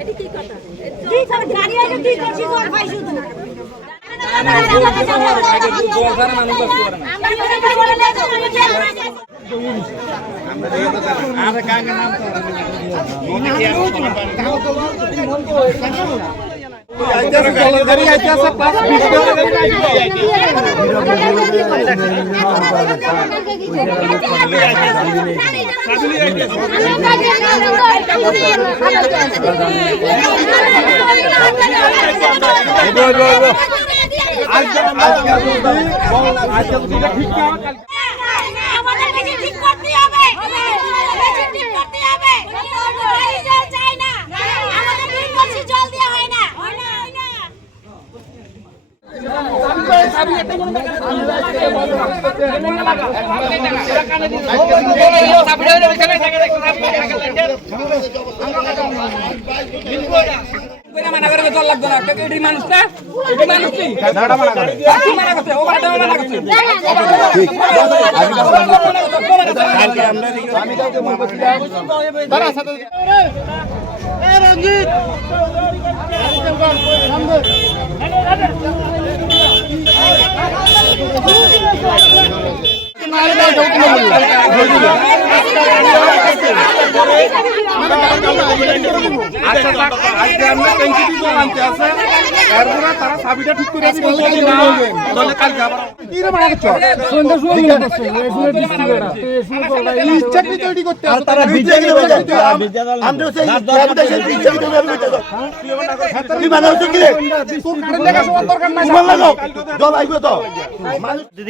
এটা কি কথা? ঠিক আছে, গাড়ি আইলে ঠিক করছি জল পাই শুধু।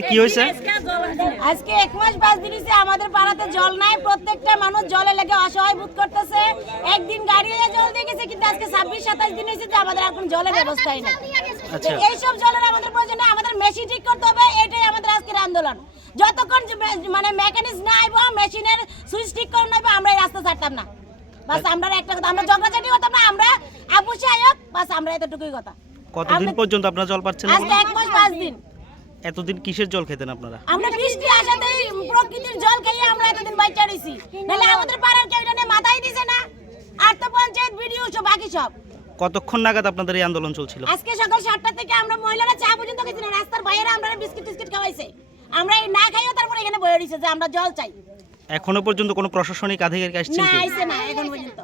কি হয়েছে? আজকে 1 মাস 5 দিন হইছে আমাদের পাড়াতে জল নাই। প্রত্যেকটা মানুষ জলে লেগে অসহায় বোধ করতেছে। একদিন গাড়ি এসে জল দিয়ে গেছে, কিন্তু আজকে 26-27 দিন হইছে যে আমাদের এখন জলের ব্যবস্থাই নাই। এই সব জলের আমাদের প্রয়োজন, আমাদের মেশিন ঠিক করতে হবে। এটাই আমাদের আজকের আন্দোলন। যতক্ষণ মানে মেকানিজম না আইবো, মেশিনের সুইচ ঠিক করে নাইবো, আমরা এই রাস্তা ছাড়তাম না। বাস আমরা একটা কথা, আমরা ঝগড়াঝাটি করতাম না, আমরা আপুসে আয়ক, বাস আমরা এতটুকুই কথা। কতদিন পর্যন্ত আপনারা জল পাচ্ছেন না? আজকে 1 মাস 5 দিন। এতদিন কিসের জল খেতেন আপনারা? আমরা বৃষ্টি আসাতেই প্রকৃতির জল খেয়ে আমরা এতদিন বাইচা রইছি। নাহলে আমাদের পাড়ার কেউ এটা নিয়ে মাথায় দিছে না। আর তো পঞ্চায়েত ভিডিও সব বাকি সব। কতক্ষণ নাগাদ আপনাদের এই আন্দোলন চলছিল? আজকে সকাল 7টা থেকে আমরা মহিলারা চা পর্যন্ত খেয়েছি না। রাস্তার বাইরে আমরা বিস্কিট টিস্কিট খাওয়াইছে। আমরা এই না খাইও তারপর এখানে বয়ে রইছে যে আমরা জল চাই। এখনো পর্যন্ত কোনো প্রশাসনিক আধিকারিক আসছেন না কি? আইছে না এখন পর্যন্ত।